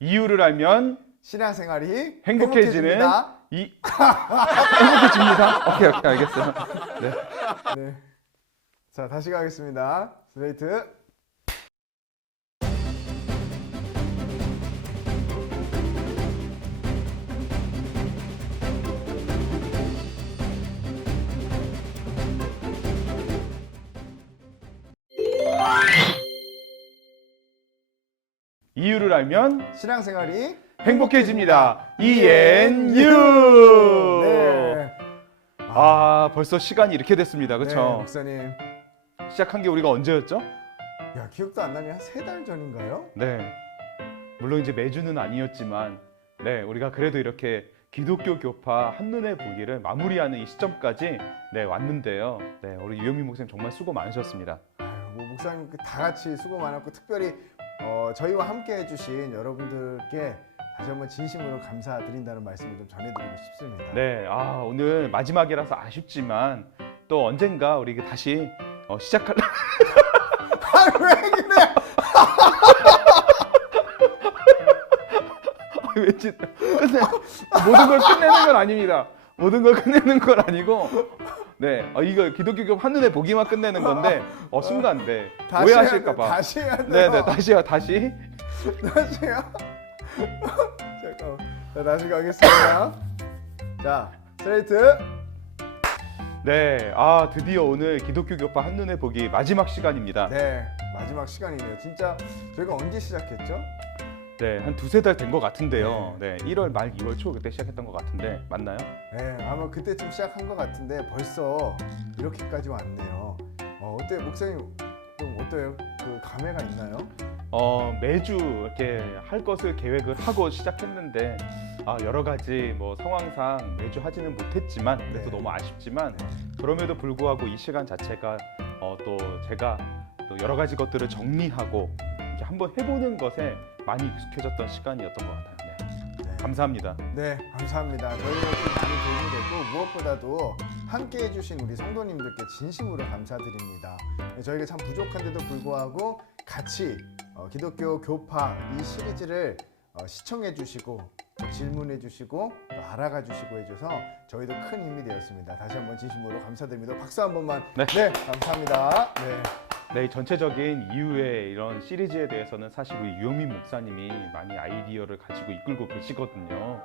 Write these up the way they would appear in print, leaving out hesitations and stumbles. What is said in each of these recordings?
이유를 알면 신앙생활이 행복해지는 행복해집니다. 행복해집니다. 오케이, 알겠어요. 네. 네. 자, 다시 가겠습니다. 스트레이트. 이유를 알면 신앙생활이 행복해집니다. ENU. 네. 벌써 시간이 이렇게 됐습니다. 네, 그렇죠? 목사님. 시작한 게 우리가 언제였죠? 야, 기억도 안 나네. 한 3달 전인가요? 네. 물론 이제 매주는 아니었지만, 네, 우리가 그래도 이렇게 기독교 교파 한눈에 보기를 마무리하는 이 시점까지 네, 왔는데요. 네, 우리 유영민 목사님 정말 수고 많으셨습니다. 아유, 뭐 목사님 다 같이 수고 많았고 특별히 저희와 함께 해주신 여러분들께 다시 한번 진심으로 감사드린다는 말씀을 좀 전해드리고 싶습니다. 네, 오늘 마지막이라서 아쉽지만 또 언젠가 우리 다시 시작할. 왜 그래? 왠지 모든 걸 끝내는 건 아닙니다. 모든 걸 끝내는 건 아니고, 네, 이거 기독교 교파 한눈에 보기만 끝내는 건데 순간 네 오해하실까봐. 다시 해야 돼요. 네, 다시요, 다시. 다시요. 잠깐만. 자, 다시 가겠습니다. 자, 스트레이트. 네, 드디어 오늘 기독교 교파 한눈에 보기 마지막 시간입니다. 네, 마지막 시간이네요. 진짜 저희가 언제 시작했죠? 네, 한 두세 달 된 것 같은데요. 네, 1월 말 2월 초 그때 시작했던 것 같은데 맞나요? 네, 아마 그때쯤 시작한 것 같은데 벌써 이렇게까지 왔네요. 어때요, 목사님? 좀 어때요? 그 감회가 있나요? 매주 이렇게 할 것을 계획을 하고 시작했는데 여러 가지 뭐 상황상 매주 하지는 못했지만 그래서 네. 너무 아쉽지만 그럼에도 불구하고 이 시간 자체가 또 제가 또 여러 가지 것들을 정리하고 이렇게 한번 해보는 것에 많이 익숙해졌던 시간이었던 것 같아요. 네. 네. 감사합니다. 네, 감사합니다. 저희가 좀 많이 도움이 됐고 무엇보다도 함께 해주신 우리 성도님들께 진심으로 감사드립니다. 네, 저희가 참 부족한데도 불구하고 같이 기독교 교파 이 시리즈를 시청해 주시고 질문해 주시고 또 알아가 주시고 해줘서 저희도 큰 힘이 되었습니다. 다시 한번 진심으로 감사드립니다. 박수 한 번만. 네. 네, 감사합니다. 네. 네, 이 전체적인 이유의 이런 시리즈에 대해서는 사실 우리 유영민 목사님이 많이 아이디어를 가지고 이끌고 계시거든요.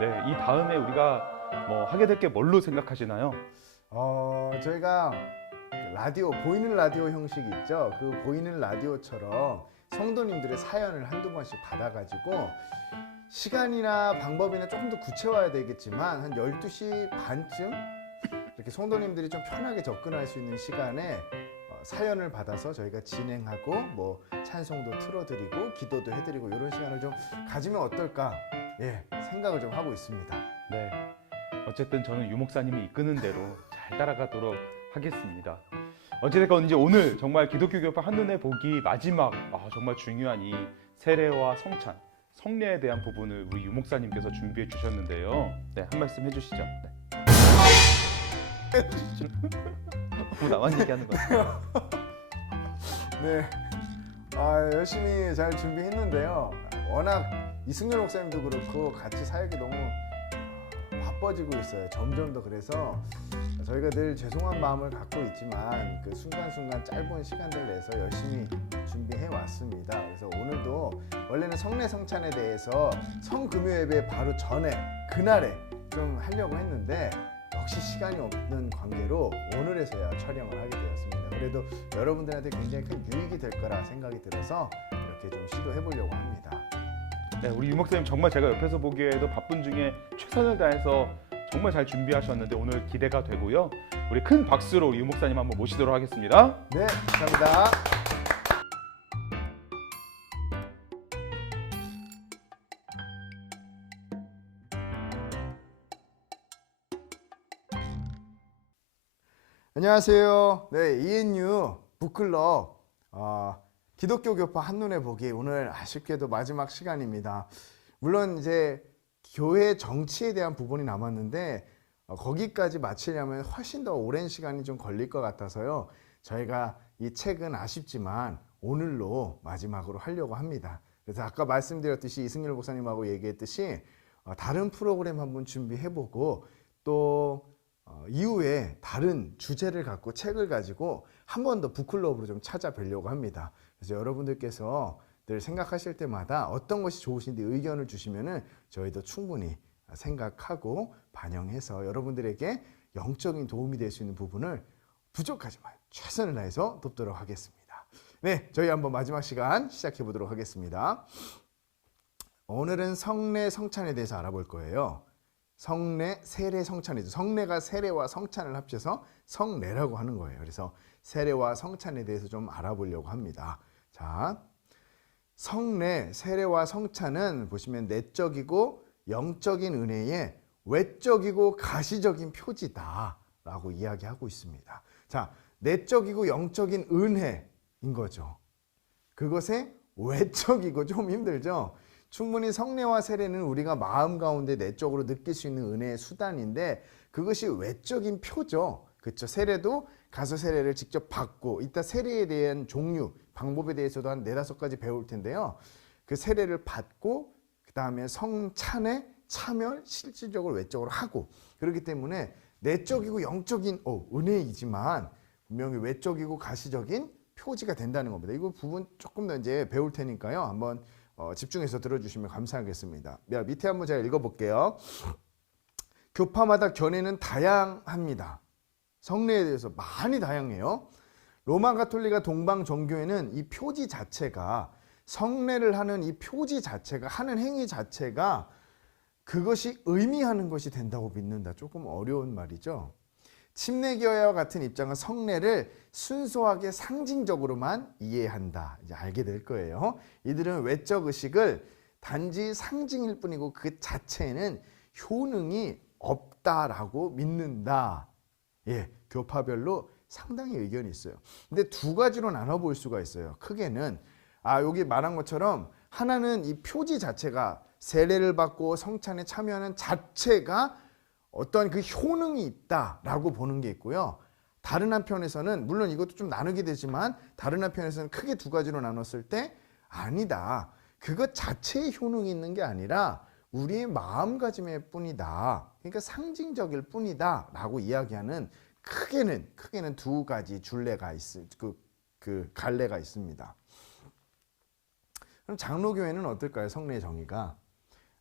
네, 이 다음에 우리가 뭐 하게 될 게 뭘로 생각하시나요? 저희가 라디오, 보이는 라디오 형식 있죠? 그 보이는 라디오처럼 성도님들의 사연을 한두 번씩 받아가지고 시간이나 방법이나 조금 더 구체화해야 되겠지만 한 12시 반쯤 이렇게 성도님들이 좀 편하게 접근할 수 있는 시간에 사연을 받아서 저희가 진행하고 뭐 찬송도 틀어드리고 기도도 해드리고 이런 시간을 좀 가지면 어떨까 생각을 좀 하고 있습니다. 네, 어쨌든 저는 유 목사님이 이끄는 대로 잘 따라가도록 하겠습니다. 어찌됐건 이제 오늘 정말 기독교 교파 한눈에 보기 마지막 정말 중요한 이 세례와 성찬, 성례에 대한 부분을 우리 유 목사님께서 준비해 주셨는데요. 네, 한 말씀 해주시죠. 네. 나만 얘기하는 거예요. 네, 열심히 잘 준비했는데요. 워낙 이승열 목사님도 그렇고 같이 사역이 너무 바빠지고 있어요. 점점 더. 그래서 저희가 늘 죄송한 마음을 갖고 있지만 그 순간순간 짧은 시간들 내서 열심히 준비해 왔습니다. 그래서 오늘도 원래는 성례 성찬에 대해서 성금요 예배 바로 전에 그날에 좀 하려고 했는데 역시 시간이 없는 관계로 오늘에서야 촬영을 하게 되었습니다. 그래도 여러분들한테 굉장히 큰 유익이 될 거라 생각이 들어서 이렇게 좀 시도해 보려고 합니다. 네, 우리 유 목사님 정말 제가 옆에서 보기에도 바쁜 중에 최선을 다해서 정말 잘 준비하셨는데 오늘 기대가 되고요. 우리 큰 박수로 유 목사님 한번 모시도록 하겠습니다. 네, 감사합니다. 안녕하세요. 네, ENU 북클럽 기독교 교파 한눈에 보기 오늘 아쉽게도 마지막 시간입니다. 물론 이제 교회 정치에 대한 부분이 남았는데 거기까지 마치려면 훨씬 더 오랜 시간이 좀 걸릴 것 같아서요. 저희가 이 책은 아쉽지만 오늘로 마지막으로 하려고 합니다. 그래서 아까 말씀드렸듯이 이승열 목사님하고 얘기했듯이 다른 프로그램 한번 준비해보고 또 이후에 다른 주제를 갖고 책을 가지고 한 번 더 북클럽으로 좀 찾아뵈려고 합니다. 그래서 여러분들께서 늘 생각하실 때마다 어떤 것이 좋으신지 의견을 주시면은 저희도 충분히 생각하고 반영해서 여러분들에게 영적인 도움이 될 수 있는 부분을 부족하지만 최선을 다해서 돕도록 하겠습니다. 네, 저희 한번 마지막 시간 시작해 보도록 하겠습니다. 오늘은 성례 성찬에 대해서 알아볼 거예요. 성례, 세례, 성찬이죠. 성례가 세례와 성찬을 합쳐서 성례라고 하는 거예요. 그래서 세례와 성찬에 대해서 좀 알아보려고 합니다. 자, 성례, 세례와 성찬은 보시면 내적이고 영적인 은혜의 외적이고 가시적인 표지다라고 이야기하고 있습니다. 자, 내적이고 영적인 은혜인 거죠. 그것의 외적이고 좀 힘들죠. 충분히 성례와 세례는 우리가 마음 가운데 내적으로 느낄 수 있는 은혜의 수단인데 그것이 외적인 표죠. 그렇죠. 세례도 가서 세례를 직접 받고 이따 세례에 대한 종류, 방법에 대해서도 한 4-5가지 배울 텐데요. 그 세례를 받고 그 다음에 성찬에 참여를 실질적으로 외적으로 하고 그렇기 때문에 내적이고 영적인 은혜이지만 분명히 외적이고 가시적인 표지가 된다는 겁니다. 이거 부분 조금 더 이제 배울 테니까요. 한번 집중해서 들어주시면 감사하겠습니다. 밑에 한번 제가 읽어볼게요. 교파마다 견해는 다양합니다. 성례에 대해서 많이 다양해요. 로마 가톨릭과 동방 정교회는 이 표지 자체가 성례를 하는 이 표지 자체가 하는 행위 자체가 그것이 의미하는 것이 된다고 믿는다. 조금 어려운 말이죠. 침례교회와 같은 입장은 성례를 순수하게 상징적으로만 이해한다. 이제 알게 될 거예요. 이들은 외적 의식을 단지 상징일 뿐이고 그 자체에는 효능이 없다라고 믿는다. 예, 교파별로 상당히 의견이 있어요. 근데 2가지로 나눠볼 수가 있어요. 크게는 여기 말한 것처럼 하나는 이 표지 자체가 세례를 받고 성찬에 참여하는 자체가 어떤 그 효능이 있다라고 보는 게 있고요. 다른 한편에서는 물론 이것도 좀 나누게 되지만 다른 한편에서는 크게 2가지로 나눴을 때 아니다. 그것 자체의 효능이 있는 게 아니라 우리의 마음가짐일 뿐이다. 그러니까 상징적일 뿐이다 라고 이야기하는 크게는 2가지 줄레가 그 갈래가 있습니다. 그럼 장로교회는 어떨까요? 성례 정의가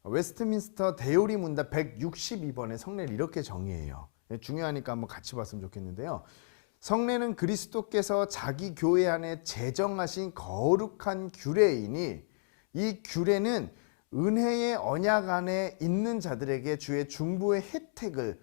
웨스트민스터 대요리 문답 162번의 성례를 이렇게 정의해요. 중요하니까 한번 같이 봤으면 좋겠는데요. 성례는 그리스도께서 자기 교회 안에 제정하신 거룩한 규례이니 이 규례는 은혜의 언약 안에 있는 자들에게 주의 중보의 혜택을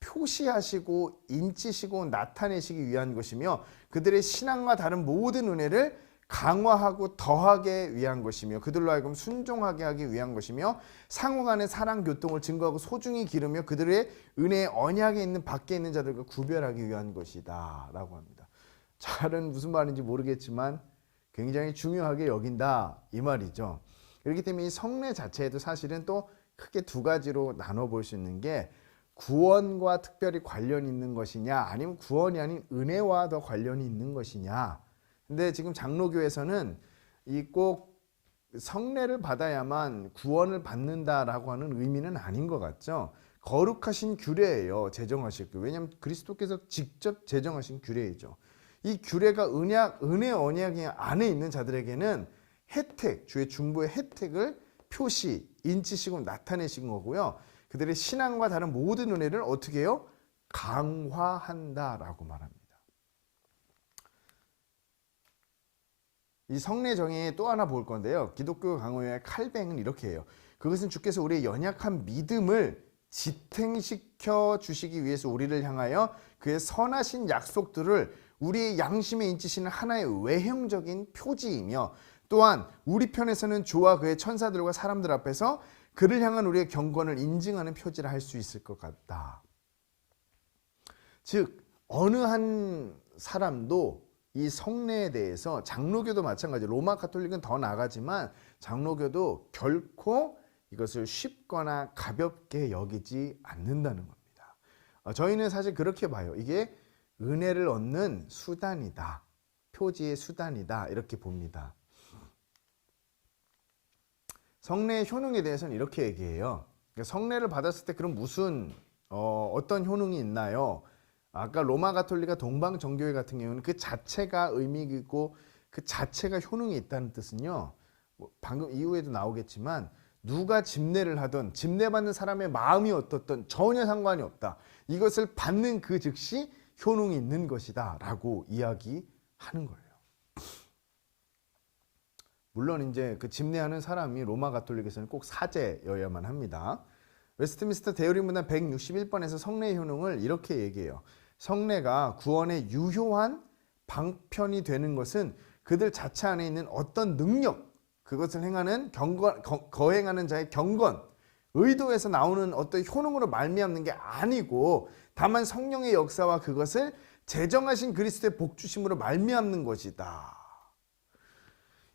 표시하시고 인치시고 나타내시기 위한 것이며 그들의 신앙과 다른 모든 은혜를 강화하고 더하게 위한 것이며 그들로 하여금 순종하게 하기 위한 것이며 상호 간의 사랑 교통을 증거하고 소중히 기르며 그들의 은혜의 언약에 있는 밖에 있는 자들과 구별하기 위한 것이다 라고 합니다. 잘은 무슨 말인지 모르겠지만 굉장히 중요하게 여긴다 이 말이죠. 그렇기 때문에 이 성례 자체에도 사실은 또 크게 2가지로 나눠볼 수 있는 게 구원과 특별히 관련이 있는 것이냐 아니면 구원이 아닌 은혜와 더 관련이 있는 것이냐. 근데 지금 장로교에서는 이 꼭 성례를 받아야만 구원을 받는다라고 하는 의미는 아닌 것 같죠. 거룩하신 규례예요. 제정하실 규례. 왜냐하면 그리스도께서 직접 제정하신 규례이죠. 이 규례가 은혜 언약이 안에 있는 자들에게는 혜택, 주의 중보의 혜택을 표시, 인치시고 나타내신 거고요. 그들의 신앙과 다른 모든 은혜를 어떻게 해요? 강화한다라고 말합니다. 이 성례 정의에 또 하나 볼 건데요. 기독교 강호의 칼뱅은 이렇게 해요. 그것은 주께서 우리의 연약한 믿음을 지탱시켜 주시기 위해서 우리를 향하여 그의 선하신 약속들을 우리의 양심에 인치시는 하나의 외형적인 표지이며 또한 우리 편에서는 주와 그의 천사들과 사람들 앞에서 그를 향한 우리의 경건을 인증하는 표지를 할 수 있을 것 같다. 즉 어느 한 사람도 이 성례에 대해서 장로교도 마찬가지 로마 가톨릭은 더 나가지만 장로교도 결코 이것을 쉽거나 가볍게 여기지 않는다는 겁니다. 저희는 사실 그렇게 봐요. 이게 은혜를 얻는 수단이다. 표지의 수단이다. 이렇게 봅니다. 성례의 효능에 대해서는 이렇게 얘기해요. 그러니까 성례를 받았을 때 그럼 무슨 어떤 효능이 있나요? 아까 로마 가톨릭과 동방 정교회 같은 경우는 그 자체가 의미가 있고 그 자체가 효능이 있다는 뜻은요. 뭐 방금 이후에도 나오겠지만 누가 집례를 하든 집례받는 사람의 마음이 어떻든 전혀 상관이 없다. 이것을 받는 그 즉시 효능이 있는 것이다 라고 이야기하는 거예요. 물론 이제 그 집례하는 사람이 로마 가톨릭에서는 꼭 사제여야만 합니다. 웨스트민스터 대의리 문단 161번에서 성례의 효능을 이렇게 얘기해요. 성례가 구원의 유효한 방편이 되는 것은 그들 자체 안에 있는 어떤 능력, 그것을 행하는 거행하는 자의 경건, 의도에서 나오는 어떤 효능으로 말미암는 게 아니고 다만 성령의 역사와 그것을 제정하신 그리스도의 복주심으로 말미암는 것이다.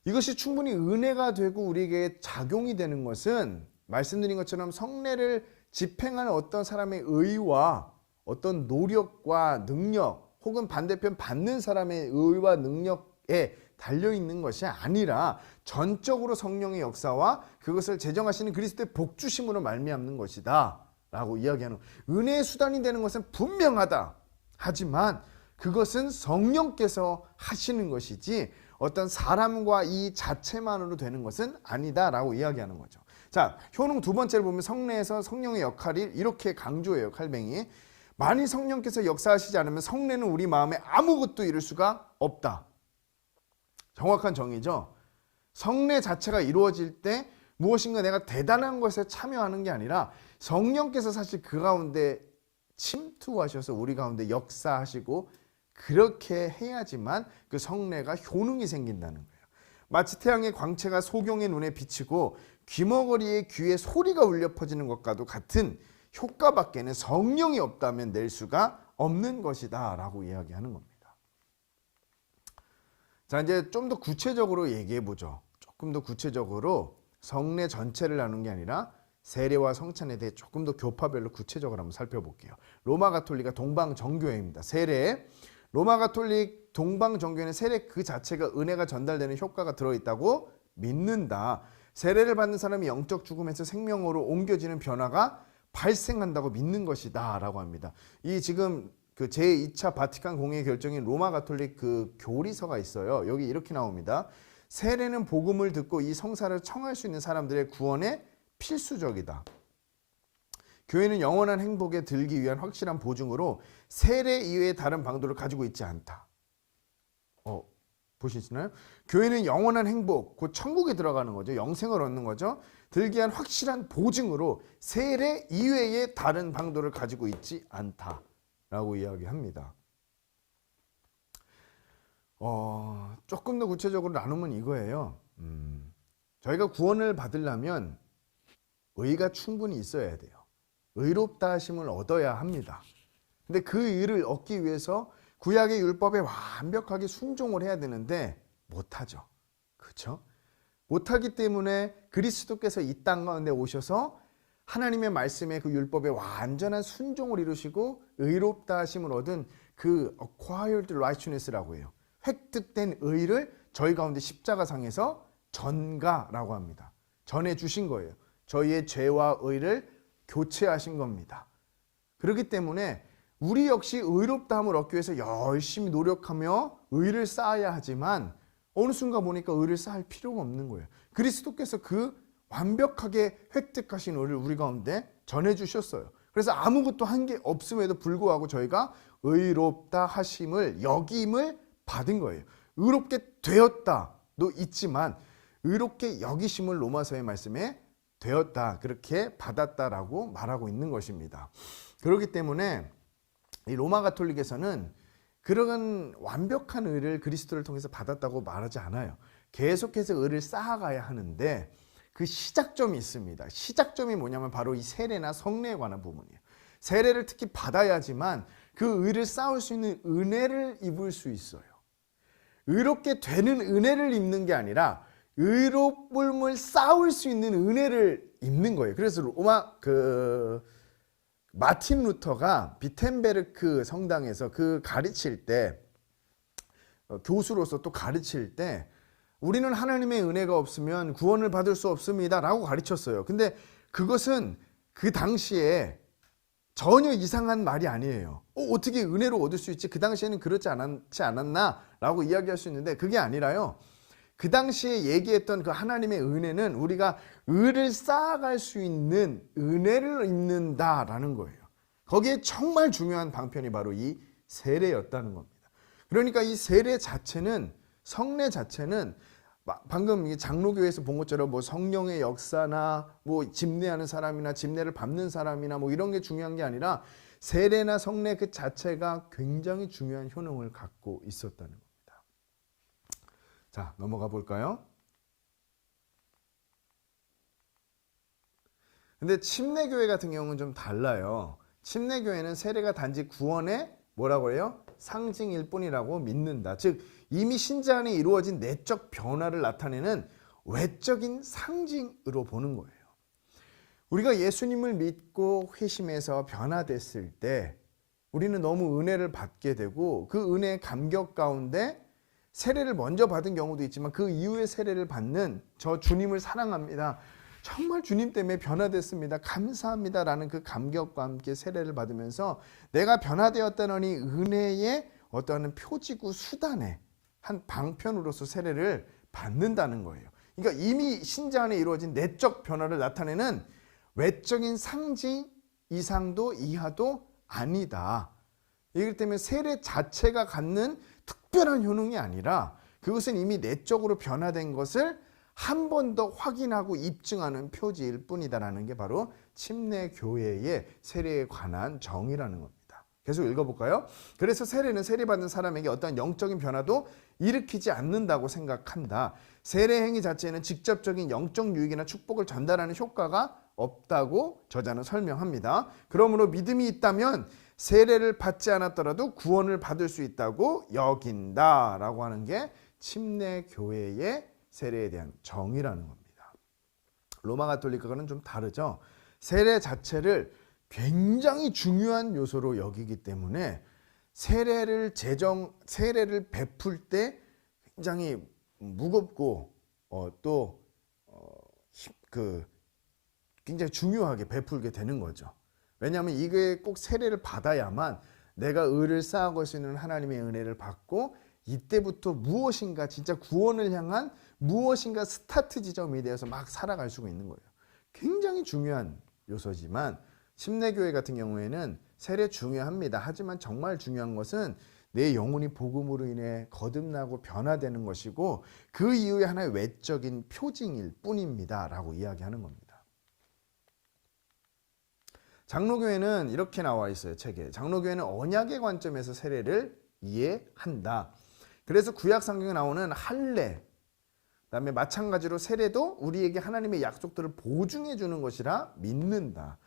이것이 충분히 은혜가 되고 우리에게 작용이 되는 것은 말씀드린 것처럼 성례를 집행하는 어떤 사람의 의와 어떤 노력과 능력 혹은 반대편 받는 사람의 의와 능력에 달려있는 것이 아니라 전적으로 성령의 역사와 그것을 제정하시는 그리스도의 복주심으로 말미암는 것이다 라고 이야기하는, 은혜의 수단이 되는 것은 분명하다. 하지만 그것은 성령께서 하시는 것이지 어떤 사람과 이 자체만으로 되는 것은 아니다 라고 이야기하는 거죠. 자, 효능 두 번째를 보면 성례에서 성령의 역할이 이렇게 강조해요. 칼뱅이. 만일 성령께서 역사하시지 않으면 성례는 우리 마음에 아무것도 이룰 수가 없다. 정확한 정의죠. 성례 자체가 이루어질 때 무엇인가 내가 대단한 것에 참여하는 게 아니라 성령께서 사실 그 가운데 침투하셔서 우리 가운데 역사하시고 그렇게 해야지만 그 성례가 효능이 생긴다는 거예요. 마치 태양의 광채가 소경의 눈에 비치고 귀머거리의 귀에 소리가 울려 퍼지는 것과도 같은 효과밖에는 성령이 없다면 낼 수가 없는 것이다 라고 이야기하는 겁니다. 자, 이제 좀 더 구체적으로 얘기해 보죠. 조금 더 구체적으로 성례 전체를 나눈 게 아니라 세례와 성찬에 대해 조금 더 교파별로 구체적으로 한번 살펴볼게요. 로마 가톨릭과 동방 정교회입니다. 세례. 로마 가톨릭 동방 정교회는 세례 그 자체가 은혜가 전달되는 효과가 들어있다고 믿는다. 세례를 받는 사람이 영적 죽음에서 생명으로 옮겨지는 변화가 발생한다고 믿는 것이다 라고 합니다. 이 지금 그 제2차 바티칸 공의회 결정인 로마 가톨릭 그 교리서가 있어요. 여기 이렇게 나옵니다. 세례는 복음을 듣고 이 성사를 청할 수 있는 사람들의 구원에 필수적이다. 교회는 영원한 행복에 들기 위한 확실한 보증으로 세례 이외의 다른 방도를 가지고 있지 않다. 보시나요? 교회는 영원한 행복, 곧 천국에 들어가는 거죠. 영생을 얻는 거죠. 들기 위한 확실한 보증으로 세례 이외의 다른 방도를 가지고 있지 않다라고 이야기합니다. 조금 더 구체적으로 나누면 이거예요. 저희가 구원을 받으려면 의가 충분히 있어야 돼요. 의롭다 하심을 얻어야 합니다. 근데 그 의를 얻기 위해서 구약의 율법에 완벽하게 순종을 해야 되는데 못하죠. 그렇죠? 못하기 때문에 그리스도께서 이 땅 가운데 오셔서 하나님의 말씀에 그 율법에 완전한 순종을 이루시고 의롭다 하심을 얻은 그 acquired righteousness라고 해요. 획득된 의를 저희 가운데 십자가상에서 전가라고 합니다. 전해주신 거예요. 저희의 죄와 의를 교체하신 겁니다. 그렇기 때문에 우리 역시 의롭다함을 얻기 위해서 열심히 노력하며 의를 쌓아야 하지만 어느 순간 보니까 의를 쌓을 필요가 없는 거예요. 그리스도께서 그 완벽하게 획득하신 의를 우리 가운데 전해주셨어요. 그래서 아무것도 한 게 없음에도 불구하고 저희가 의롭다 하심을 여김을 받은 거예요. 의롭게 되었다도 있지만 의롭게 여기심을 로마서의 말씀에 되었다, 그렇게 받았다라고 말하고 있는 것입니다. 그렇기 때문에 이 로마 가톨릭에서는 그런 완벽한 의를 그리스도를 통해서 받았다고 말하지 않아요. 계속해서 의를 쌓아가야 하는데 그 시작점이 있습니다. 시작점이 뭐냐면 바로 이 세례나 성례에 관한 부분이에요. 세례를 특히 받아야지만 그 의를 쌓을 수 있는 은혜를 입을 수 있어요. 의롭게 되는 은혜를 입는 게 아니라 의롭음을 쌓을 수 있는 은혜를 입는 거예요. 그래서 마틴 루터가 비텐베르크 성당에서 그 가르칠 때 교수로서 또 가르칠 때 우리는 하나님의 은혜가 없으면 구원을 받을 수 없습니다 라고 가르쳤어요. 근데 그것은 그 당시에 전혀 이상한 말이 아니에요. 어떻게 은혜로 얻을 수 있지? 그 당시에는 그렇지 않았나? 라고 이야기할 수 있는데 그게 아니라요. 그 당시에 얘기했던 그 하나님의 은혜는 우리가 의를 쌓아갈 수 있는 은혜를 입는다라는 거예요. 거기에 정말 중요한 방편이 바로 이 세례였다는 겁니다. 그러니까 이 세례 자체는, 성례 자체는 방금 이 장로교에서 본 것처럼 뭐 성령의 역사나 뭐 집례하는 사람이나 집례를 밟는 사람이나 뭐 이런 게 중요한 게 아니라 세례나 성례 그 자체가 굉장히 중요한 효능을 갖고 있었다는 겁니다. 자, 넘어가 볼까요? 근데 침례교회 같은 경우는 좀 달라요. 침례교회는 세례가 단지 구원의 뭐라고 해요? 상징일 뿐이라고 믿는다. 즉 이미 신자 안에 이루어진 내적 변화를 나타내는 외적인 상징으로 보는 거예요. 우리가 예수님을 믿고 회심해서 변화됐을 때 우리는 너무 은혜를 받게 되고 그 은혜의 감격 가운데 세례를 먼저 받은 경우도 있지만 그 이후에 세례를 받는 저 주님을 사랑합니다. 정말 주님 때문에 변화됐습니다. 감사합니다. 라는 그 감격과 함께 세례를 받으면서 내가 변화되었다느니 은혜의 어떠한 표지구 수단의 한 방편으로서 세례를 받는다는 거예요. 그러니까 이미 신자 안에 이루어진 내적 변화를 나타내는 외적인 상징 이상도 이하도 아니다. 이기 때문에 세례 자체가 갖는 특별한 효능이 아니라 그것은 이미 내적으로 변화된 것을 한 번 더 확인하고 입증하는 표지일 뿐이다라는 게 바로 침례교회의 세례에 관한 정의라는 겁니다. 계속 읽어볼까요? 그래서 세례는 세례받는 사람에게 어떤 영적인 변화도 일으키지 않는다고 생각한다. 세례 행위 자체는 직접적인 영적 유익이나 축복을 전달하는 효과가 없다고 저자는 설명합니다. 그러므로 믿음이 있다면 세례를 받지 않았더라도 구원을 받을 수 있다고 여긴다라고 하는 게 침례교회의 세례에 대한 정의라는 겁니다. 로마 가톨릭과는 좀 다르죠. 세례 자체를 굉장히 중요한 요소로 여기기 때문에 세례를 베풀 때 굉장히 무겁고 굉장히 중요하게 베풀게 되는 거죠. 왜냐하면 이게 꼭 세례를 받아야만 내가 의를 쌓아갈 수 있는 하나님의 은혜를 받고 이때부터 무엇인가 진짜 구원을 향한 무엇인가 스타트 지점이 되어서 막 살아갈 수가 있는 거예요. 굉장히 중요한 요소지만 침례교회 같은 경우에는 세례 중요합니다. 하지만 정말 중요한 것은 내 영혼이 복음으로 인해 거듭나고 변화되는 것이고 그 이후에 하나의 외적인 표징일 뿐입니다. 라고 이야기하는 겁니다. 장로교회는 이렇게 나와 있어요. 책에. 장로교회는 언약의 관점에서 세례를 이해한다. 그래서 구약 성경에 나오는 할례, 그다음에 마찬가지로 세례도 우리에게 하나님의 약속들을 보증해 주는 것이라 믿는다.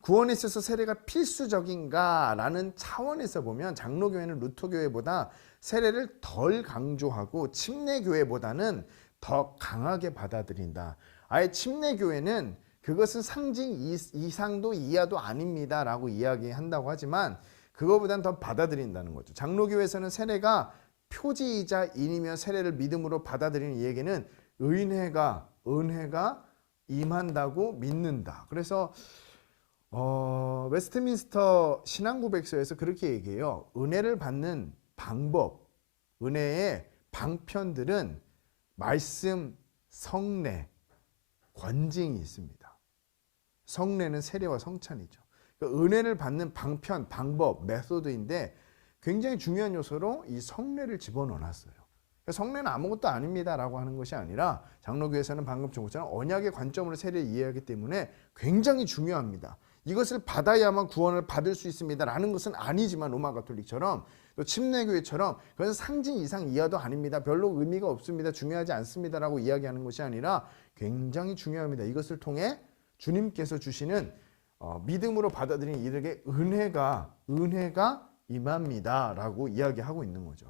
구원에 있어서 세례가 필수적인가라는 차원에서 보면 장로교회는 루터교회보다 세례를 덜 강조하고 침례교회보다는 더 강하게 받아들인다. 아예 침례교회는 그것은 상징 이상도 이하도 아닙니다 라고 이야기한다고 하지만 그거보다는 더 받아들인다는 거죠. 장로교회에서는 세례가 표지이자 인이며 세례를 믿음으로 받아들이는 이 얘기는 은혜가 임한다고 믿는다. 그래서 웨스트민스터 신앙고백서에서 그렇게 얘기해요. 은혜를 받는 방법, 은혜의 방편들은 말씀, 성례, 권징이 있습니다. 성례는 세례와 성찬이죠. 그러니까 은혜를 받는 방편, 방법, 메소드인데 굉장히 중요한 요소로 이 성례를 집어넣어놨어요. 그러니까 성례는 아무것도 아닙니다 라고 하는 것이 아니라 장로교에서는 방금 본 것처럼 언약의 관점으로 세례를 이해하기 때문에 굉장히 중요합니다. 이것을 받아야만 구원을 받을 수 있습니다 라는 것은 아니지만 로마 가톨릭처럼 또 침례교회처럼 그것은 상징 이상 이하도 아닙니다. 별로 의미가 없습니다. 중요하지 않습니다 라고 이야기하는 것이 아니라 굉장히 중요합니다. 이것을 통해 주님께서 주시는 믿음으로 받아들인 이들에게 은혜가 임합니다 라고 이야기하고 있는 거죠.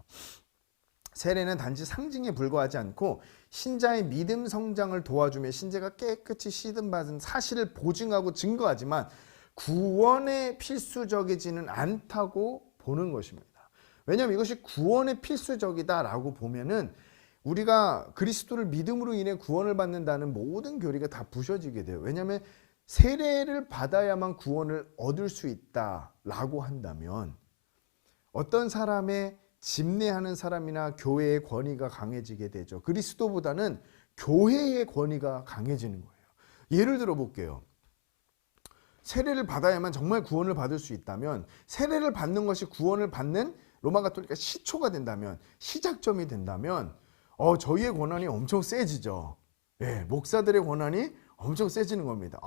세례는 단지 상징에 불과하지 않고 신자의 믿음 성장을 도와주며 신자가 깨끗이 씻음받은 사실을 보증하고 증거하지만 구원에 필수적이지는 않다고 보는 것입니다. 왜냐하면 이것이 구원에 필수적이다라고 보면은 우리가 그리스도를 믿음으로 인해 구원을 받는다는 모든 교리가 다 부셔지게 돼요. 왜냐하면 세례를 받아야만 구원을 얻을 수 있다라고 한다면 어떤 사람의 집례하는 사람이나 교회의 권위가 강해지게 되죠. 그리스도보다는 교회의 권위가 강해지는 거예요. 예를 들어 볼게요. 세례를 받아야만 정말 구원을 받을 수 있다면 세례를 받는 것이 구원을 받는 로마 가톨릭의 시초가 된다면 시작점이 된다면 저희의 권한이 엄청 세지죠. 예, 목사들의 권한이 엄청 세지는 겁니다.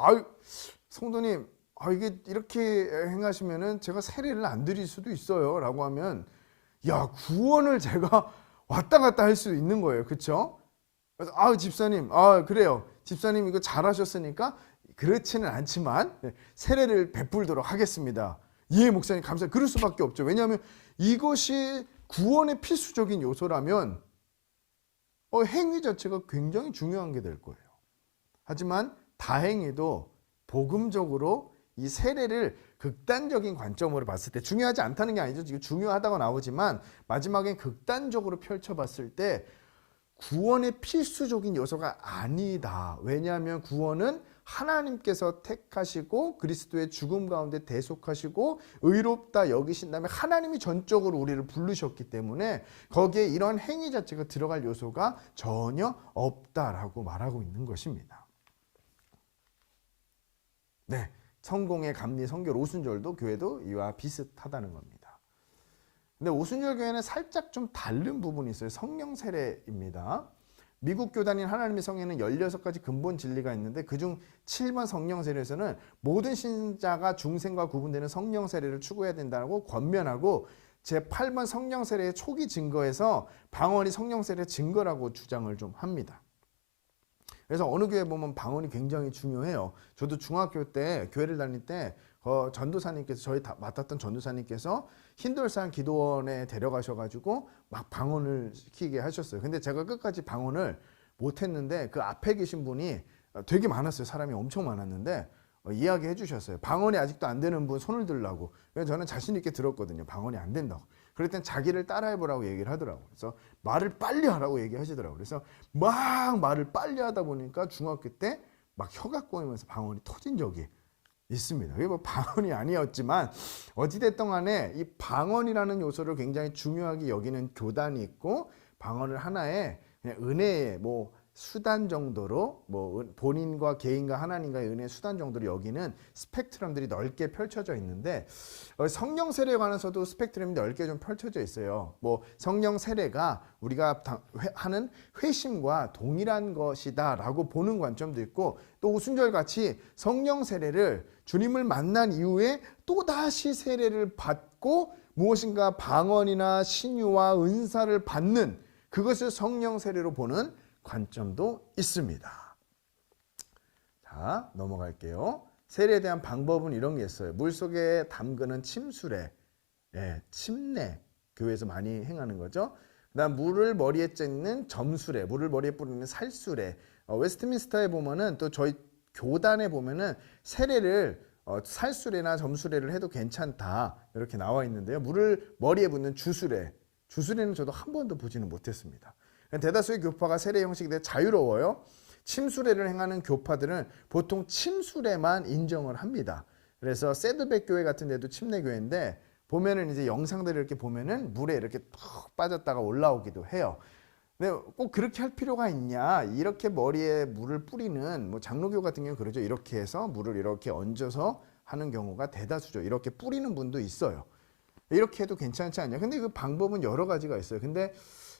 성도님, 이게 이렇게 행하시면은 제가 세례를 안 드릴 수도 있어요. 라고 하면, 야, 구원을 제가 왔다 갔다 할 수 있는 거예요. 그쵸? 그래서, 집사님, 그래요. 집사님 이거 잘하셨으니까 그렇지는 않지만 세례를 베풀도록 하겠습니다. 예, 목사님 감사합니다. 그럴 수밖에 없죠. 왜냐하면 이것이 구원의 필수적인 요소라면 행위 자체가 굉장히 중요한 게 될 거예요. 하지만 다행히도 복음적으로 이 세례를 극단적인 관점으로 봤을 때 중요하지 않다는 게 아니죠. 지금 중요하다고 나오지만 마지막엔 극단적으로 펼쳐봤을 때 구원의 필수적인 요소가 아니다. 왜냐하면 구원은 하나님께서 택하시고 그리스도의 죽음 가운데 대속하시고 의롭다 여기신 다음에 하나님이 전적으로 우리를 부르셨기 때문에 거기에 이런 행위 자체가 들어갈 요소가 전혀 없다라고 말하고 있는 것입니다. 네, 성공의 감리 성결 오순절도 교회도 이와 비슷하다는 겁니다. 근데 오순절 교회는 살짝 좀 다른 부분이 있어요. 성령 세례입니다. 미국 교단인 하나님의 성에는 16가지 근본 진리가 있는데 그중 7번 성령 세례에서는 모든 신자가 중생과 구분되는 성령 세례를 추구해야 된다고 권면하고 제8번 성령 세례의 초기 증거에서 방언이 성령 세례의 증거라고 주장을 좀 합니다. 그래서 어느 교회 보면 방언이 굉장히 중요해요. 저도 중학교 때 교회를 다닐 때 전도사님께서 저희 맡았던 전도사님께서 흰돌산 기도원에 데려가셔가지고 막 방언을 시키게 하셨어요. 근데 제가 끝까지 방언을 못했는데 그 앞에 계신 분이 되게 많았어요. 사람이 엄청 많았는데 이야기해 주셨어요. 방언이 아직도 안 되는 분 손을 들라고. 그래서 저는 자신 있게 들었거든요. 방언이 안 된다고. 그럴 땐 자기를 따라해보라고 얘기를 하더라고요. 그래서 말을 빨리 하라고 얘기하시더라고요. 그래서 막 말을 빨리 하다 보니까 중학교 때 막 혀가 꼬이면서 방언이 터진 적이 있습니다. 그게 뭐 방언이 아니었지만 어찌됐든 간에 이 방언이라는 요소를 굉장히 중요하게 여기는 교단이 있고 방언을 하나의 그냥 은혜의 뭐 수단 정도로 뭐 본인과 개인과 하나님과의 은혜의 수단 정도로 여기는 스펙트럼들이 넓게 펼쳐져 있는데 성령 세례에 관해서도 스펙트럼이 넓게 좀 펼쳐져 있어요. 뭐 성령 세례가 우리가 하는 회심과 동일한 것이다라고 보는 관점도 있고 또 오순절 같이 성령 세례를 주님을 만난 이후에 또다시 세례를 받고 무엇인가 방언이나 신유와 은사를 받는 그것을 성령 세례로 보는 관점도 있습니다. 자, 넘어갈게요. 세례에 대한 방법은 이런 게 있어요. 물속에 담그는 침수례, 침례, 교회에서 많이 행하는 거죠. 그다음 물을 머리에 쬐는 점수례, 물을 머리에 뿌리는 살수례. 웨스트민스터에 보면은 또 저희 교단에 보면은 세례를 살수례나 점수례를 해도 괜찮다 이렇게 나와 있는데요. 물을 머리에 붓는 주수례, 주수례는 저도 한 번도 보지는 못했습니다. 대다수의 교파가 세례 형식에 대해 자유로워요. 침수례를 행하는 교파들은 보통 침수례만 인정을 합니다. 그래서 세드백 교회 같은 데도 침례교회인데 보면은 이제 영상들을 이렇게 보면은 물에 이렇게 푹 빠졌다가 올라오기도 해요. 근데 꼭 그렇게 할 필요가 있냐? 이렇게 머리에 물을 뿌리는 뭐 장로교 같은 경우 그러죠. 이렇게 해서 물을 이렇게 얹어서 하는 경우가 대다수죠. 이렇게 뿌리는 분도 있어요. 이렇게 해도 괜찮지 않냐? 근데 그 방법은 여러 가지가 있어요. 근데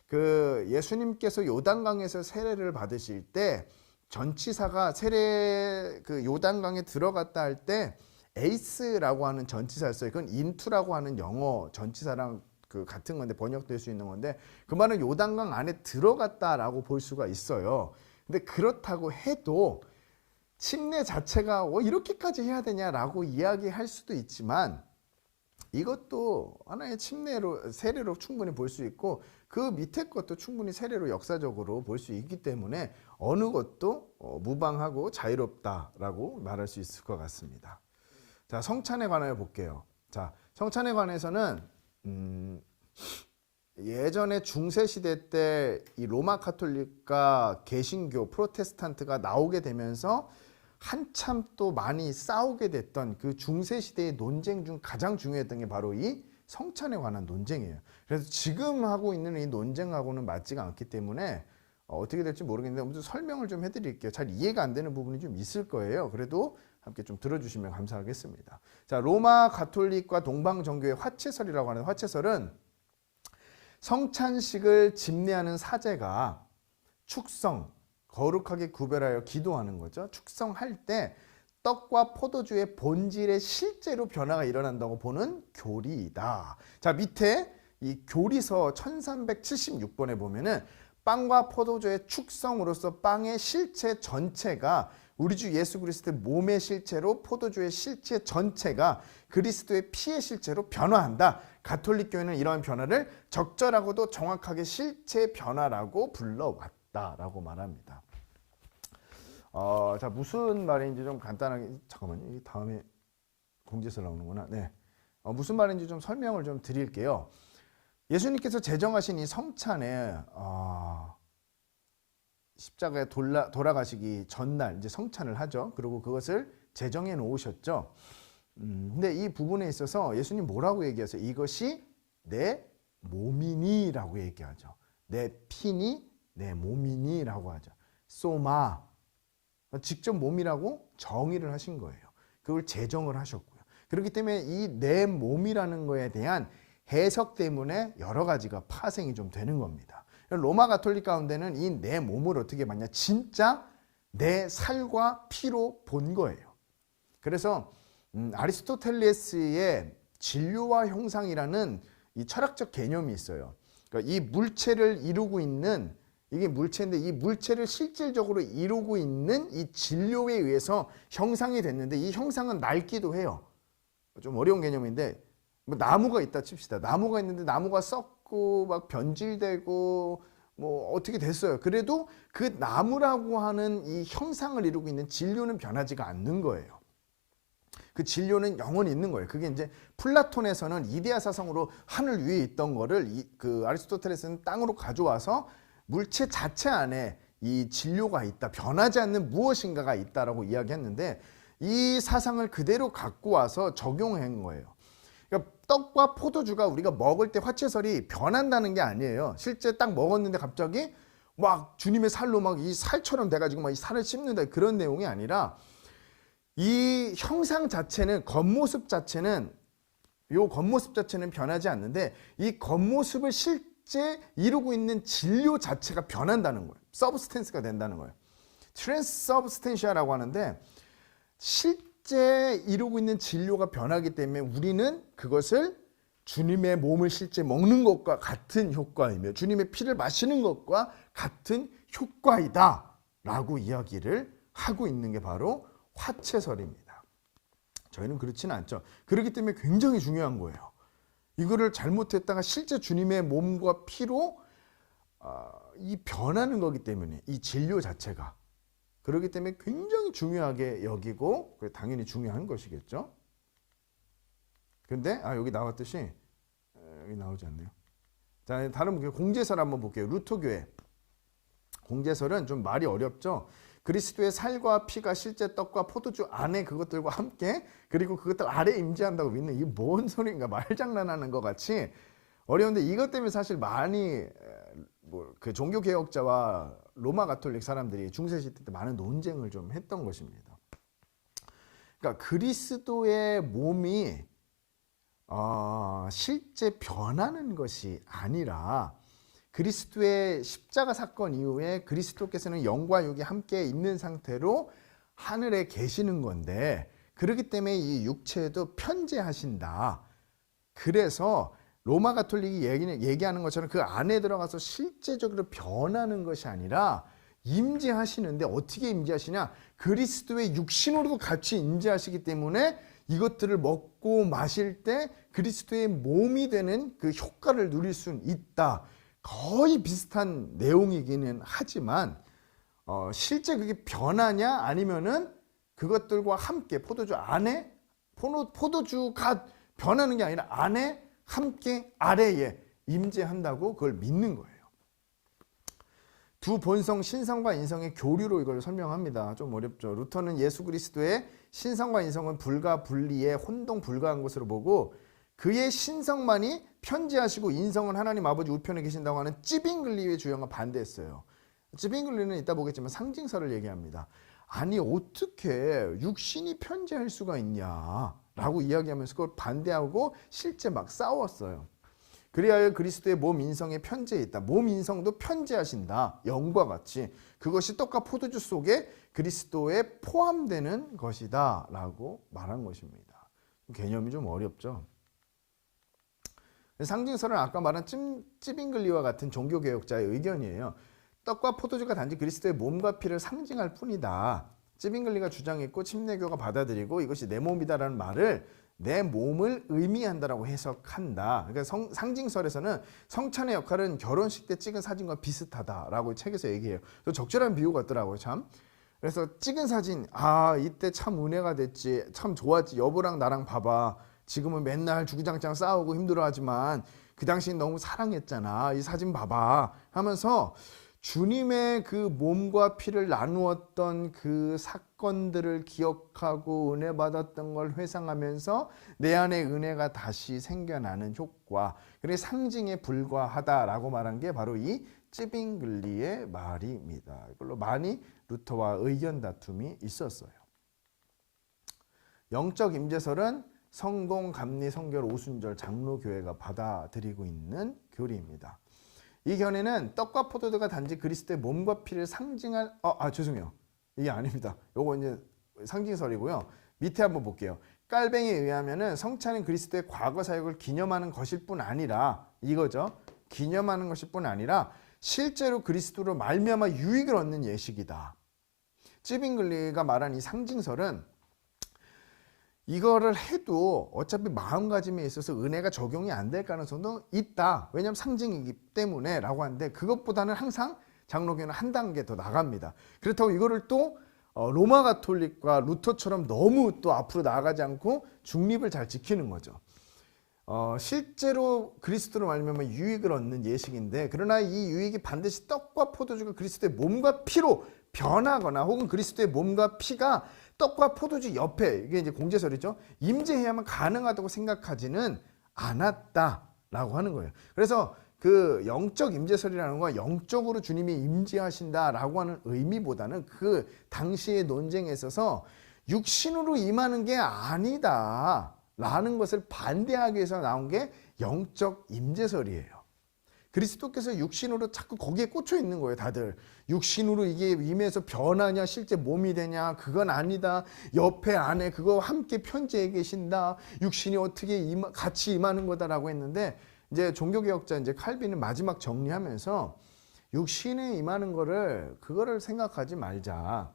그 예수님께서 요단강에서 세례를 받으실 때 전치사가 세례 그 요단강에 들어갔다 할 때 에이스라고 하는 전치사였어요. 그건 인투라고 하는 영어 전치사랑 그 같은 건데 번역될 수 있는 건데 그 말은 요단강 안에 들어갔다라고 볼 수가 있어요. 근데 그렇다고 해도 침례 자체가 이렇게까지 해야 되냐라고 이야기할 수도 있지만 이것도 하나의 침례로 세례로 충분히 볼 수 있고 그 밑에 것도 충분히 세례로 역사적으로 볼 수 있기 때문에 어느 것도 무방하고 자유롭다라고 말할 수 있을 것 같습니다. 자, 성찬에 관하여 볼게요. 자, 성찬에 관해서는 예전에 중세 시대 때 이 로마 가톨릭과 개신교, 프로테스탄트가 나오게 되면서 한참 또 많이 싸우게 됐던 그 중세 시대의 논쟁 중 가장 중요했던 게 바로 이 성찬에 관한 논쟁이에요. 그래서 지금 하고 있는 이 논쟁하고는 맞지가 않기 때문에 어떻게 될지 모르겠는데 아무튼 설명을 좀 해드릴게요. 잘 이해가 안 되는 부분이 좀 있을 거예요. 그래도 함께 좀 들어주시면 감사하겠습니다. 자, 로마 가톨릭과 동방정교의 화채설이라고 하는 화채설은 성찬식을 집례하는 사제가 축성, 거룩하게 구별하여 기도하는 거죠. 축성할 때 떡과 포도주의 본질에 실제로 변화가 일어난다고 보는 교리이다. 자, 밑에 이 교리서 1376번에 보면은 빵과 포도주의 축성으로서 빵의 실체 전체가 우리 주 예수 그리스도의 몸의 실체로 포도주의 실체 전체가 그리스도의 피의 실체로 변화한다. 가톨릭 교회는 이러한 변화를 적절하고도 정확하게 실체 변화라고 불러왔다라고 말합니다. 자, 무슨 말인지 좀 간단하게 잠깐만요. 이 다음에 공지서 나오는구나. 네, 무슨 말인지 좀 설명을 좀 드릴게요. 예수님께서 제정하신 이 성찬에 십자가에 돌아가시기 전날 이제 성찬을 하죠. 그리고 그것을 제정해 놓으셨죠. 근데 이 부분에 있어서 예수님 뭐라고 얘기하세요? 이것이 내 몸이니라고 얘기하죠. 내 피니, 내 몸이니라고 하죠. 소마, 직접 몸이라고 정의를 하신 거예요. 그걸 제정을 하셨고요. 그렇기 때문에 이 내 몸이라는 거에 대한 해석 때문에 여러 가지가 파생이 좀 되는 겁니다. 로마 가톨릭 가운데는 이 내 몸을 어떻게 봤냐? 진짜 내 살과 피로 본 거예요. 그래서 아리스토텔레스의 진료와 형상이라는 이 철학적 개념이 있어요. 그러니까 이 물체를 이루고 있는 이게 물체인데 이 물체를 실질적으로 이루고 있는 이 진료에 의해서 형상이 됐는데 이 형상은 낡기도 해요. 좀 어려운 개념인데 뭐 나무가 있다 칩시다. 나무가 있는데 나무가 썩고 막 변질되고 뭐 어떻게 됐어요. 그래도 그 나무라고 하는 이 형상을 이루고 있는 진료는 변하지가 않는 거예요. 그 진료는 영원히 있는 거예요. 그게 이제 플라톤에서는 이데아 사성으로 하늘 위에 있던 거를 그 아리스토텔레스는 땅으로 가져와서 물체 자체 안에 이 진료가 있다, 변하지 않는 무엇인가가 있다라고 이야기했는데 이 사상을 그대로 갖고 와서 적용한 거예요. 그러니까 떡과 포도주가 우리가 먹을 때 화채설이 변한다는 게 아니에요. 실제 딱 먹었는데 갑자기 막 주님의 살로 막 이 살처럼 돼가지고 막 이 살을 씹는다 그런 내용이 아니라 이 형상 자체는 겉모습 자체는 변하지 않는데 이 겉모습을 실제 이루고 있는 진료 자체가 변한다는 거예요. 서브스텐스가 된다는 거예요. 트랜스서브스텐시아라고 하는데 실제 이루고 있는 진료가 변하기 때문에 우리는 그것을 주님의 몸을 실제 먹는 것과 같은 효과이며 주님의 피를 마시는 것과 같은 효과이다 라고 이야기를 하고 있는 게 바로 화채설입니다. 저희는 그렇지는 않죠. 그렇기 때문에 굉장히 중요한 거예요. 이거를 잘못했다가 실제 주님의 몸과 피로 이 변하는 거기 때문에 이 진료 자체가 그렇기 때문에 굉장히 중요하게 여기고 당연히 중요한 것이겠죠. 근데 여기 나왔듯이 여기 나오지 않네요. 자, 다른 공제설 한번 볼게요. 루터교회 공제설은 좀 말이 어렵죠. 그리스도의 살과 피가 실제 떡과 포도주 안에 그것들과 함께 그리고 그것들 아래에 임재한다고 믿는 이게 뭔 소리인가 말장난하는 것 같이 어려운데 이것 때문에 사실 많이 그 종교개혁자와 로마 가톨릭 사람들이 중세시대 때 많은 논쟁을 좀 했던 것입니다. 그러니까 그리스도의 몸이 실제 변하는 것이 아니라 그리스도의 십자가 사건 이후에 그리스도께서는 영과 육이 함께 있는 상태로 하늘에 계시는 건데 그렇기 때문에 이 육체도 편재하신다. 그래서 로마 가톨릭이 얘기하는 것처럼 그 안에 들어가서 실제적으로 변하는 것이 아니라 임재하시는데 어떻게 임재하시냐? 그리스도의 육신으로도 같이 임재하시기 때문에 이것들을 먹고 마실 때 그리스도의 몸이 되는 그 효과를 누릴 수는 있다. 거의 비슷한 내용이기는 하지만 실제 그게 변하냐 아니면은 그것들과 함께 포도주 안에 포도주가 변하는 게 아니라 안에 함께 아래에 임재한다고 그걸 믿는 거예요. 두 본성 신성과 인성의 교류로 이걸 설명합니다. 좀 어렵죠. 루터는 예수 그리스도의 신성과 인성은 불가분리의 혼동 불가한 것으로 보고 그의 신성만이 편지하시고 인성은 하나님 아버지 우편에 계신다고 하는 찌빙글리의 주장과 반대했어요. 찌빙글리는 이따 보겠지만 상징설을 얘기합니다. 아니 어떻게 육신이 편지할 수가 있냐 라고 이야기하면서 그걸 반대하고 실제 막 싸웠어요. 그리하여 그리스도의 몸 인성에 편지해 있다. 몸 인성도 편지하신다. 영과 같이. 그것이 떡과 포도주 속에 그리스도에 포함되는 것이다 라고 말한 것입니다. 개념이 좀 어렵죠. 상징설은 아까 말한 찌빙글리와 같은 종교개혁자의 의견이에요. 떡과 포도주가 단지 그리스도의 몸과 피를 상징할 뿐이다. 찌빙글리가 주장했고 침례교가 받아들이고 이것이 내 몸이다라는 말을 내 몸을 의미한다라고 해석한다. 그러니까 상징설에서는 성찬의 역할은 결혼식 때 찍은 사진과 비슷하다라고 책에서 얘기해요. 적절한 비유 같더라고요, 참. 그래서 찍은 사진, 이때 참 은혜가 됐지, 참 좋았지. 여보랑 나랑 봐봐. 지금은 맨날 주구장창 싸우고 힘들어하지만 그 당시엔 너무 사랑했잖아. 이 사진 봐봐. 하면서 주님의 그 몸과 피를 나누었던 그 사건들을 기억하고 은혜 받았던 걸 회상하면서 내 안에 은혜가 다시 생겨나는 효과, 그게 상징에 불과하다라고 말한 게 바로 이 찌빙글리의 말입니다. 이걸로 많이 루터와 의견 다툼이 있었어요. 영적 임재설은 성공, 감리, 성결, 오순절, 장로교회가 받아들이고 있는 교리입니다. 이 견해는 떡과 포도주가 단지 그리스도의 몸과 피를 상징할 죄송해요. 이게 아닙니다. 요거 이제 상징설이고요. 밑에 한번 볼게요. 깔뱅이에 의하면은 성찬은 그리스도의 과거 사역을 기념하는 것일 뿐 아니라 이거죠. 기념하는 것일 뿐 아니라 실제로 그리스도로 말미암아 유익을 얻는 예식이다. 찌빙글리가 말한 이 상징설은 이거를 해도 어차피 마음가짐에 있어서 은혜가 적용이 안 될 가능성도 있다. 왜냐하면 상징이기 때문에 라고 하는데 그것보다는 항상 장로교는 한 단계 더 나갑니다. 그렇다고 이거를 또 로마 가톨릭과 루터처럼 너무 또 앞으로 나아가지 않고 중립을 잘 지키는 거죠. 실제로 그리스도로 말미암아 유익을 얻는 예식인데 그러나 이 유익이 반드시 떡과 포도주가 그리스도의 몸과 피로 변하거나 혹은 그리스도의 몸과 피가 떡과 포도주 옆에 이게 이제 공제설이죠. 임재해야만 가능하다고 생각하지는 않았다라고 하는 거예요. 그래서 그 영적 임재설이라는 건 영적으로 주님이 임재하신다라고 하는 의미보다는 그 당시의 논쟁에 있어서 육신으로 임하는 게 아니다라는 것을 반대하기 위해서 나온 게 영적 임재설이에요. 그리스도께서 육신으로 자꾸 거기에 꽂혀 있는 거예요, 다들. 육신으로 이게 임해서 변하냐, 실제 몸이 되냐, 그건 아니다. 옆에 안에 그거 함께 편지해 계신다. 육신이 어떻게 같이 임하는 거다라고 했는데 이제 종교개혁자 이제 칼빈은 마지막 정리하면서 육신에 임하는 거를 그거를 생각하지 말자.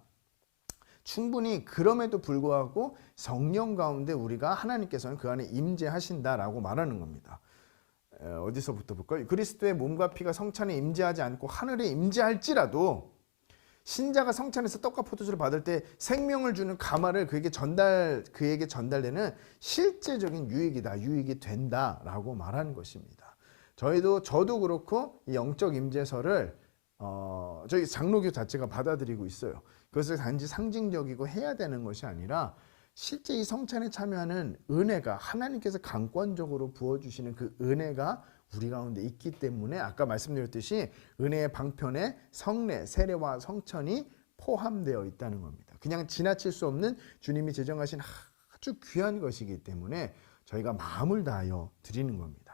충분히 그럼에도 불구하고 성령 가운데 우리가 하나님께서는 그 안에 임재하신다라고 말하는 겁니다. 어디서부터 볼까요? 그리스도의 몸과 피가 성찬에 임재하지 않고 하늘에 임재할지라도 신자가 성찬에서 떡과 포도주를 받을 때 생명을 주는 가마를 그에게 전달되는 실제적인 유익이다, 유익이 된다라고 말하는 것입니다. 저도 그렇고 이 영적 임재설을 저희 장로교 자체가 받아들이고 있어요. 그것을 단지 상징적이고 해야 되는 것이 아니라 실제 이 성찬에 참여하는 은혜가 하나님께서 강권적으로 부어주시는 그 은혜가 우리 가운데 있기 때문에 아까 말씀드렸듯이 은혜의 방편에 성례, 세례와 성천이 포함되어 있다는 겁니다. 그냥 지나칠 수 없는 주님이 제정하신 아주 귀한 것이기 때문에 저희가 마음을 다하여 드리는 겁니다.